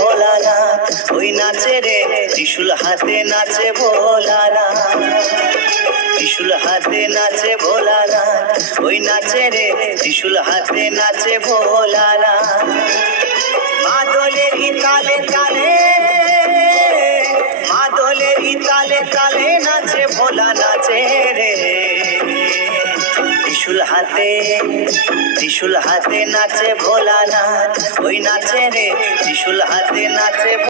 ভোলানাথ, ওই নাচে রে ত্রিশূল হাতে নাচে ভোলানাথ, ত্রিশূল হাতে নাচে ভোলানাথ, ওই নাচে রে ত্রিশূল হাতে নাচে ভোলানাথ। মাদলেরই তালে তালে, মাদলেরই তালে তালে নাচে ভোলা নাচে রে, ত্রিশূল হাতে, ত্রিশূল হাতে নাচে ভোলানাথ, ওই নাচে রে ত্রিশূল হাতে নাচে।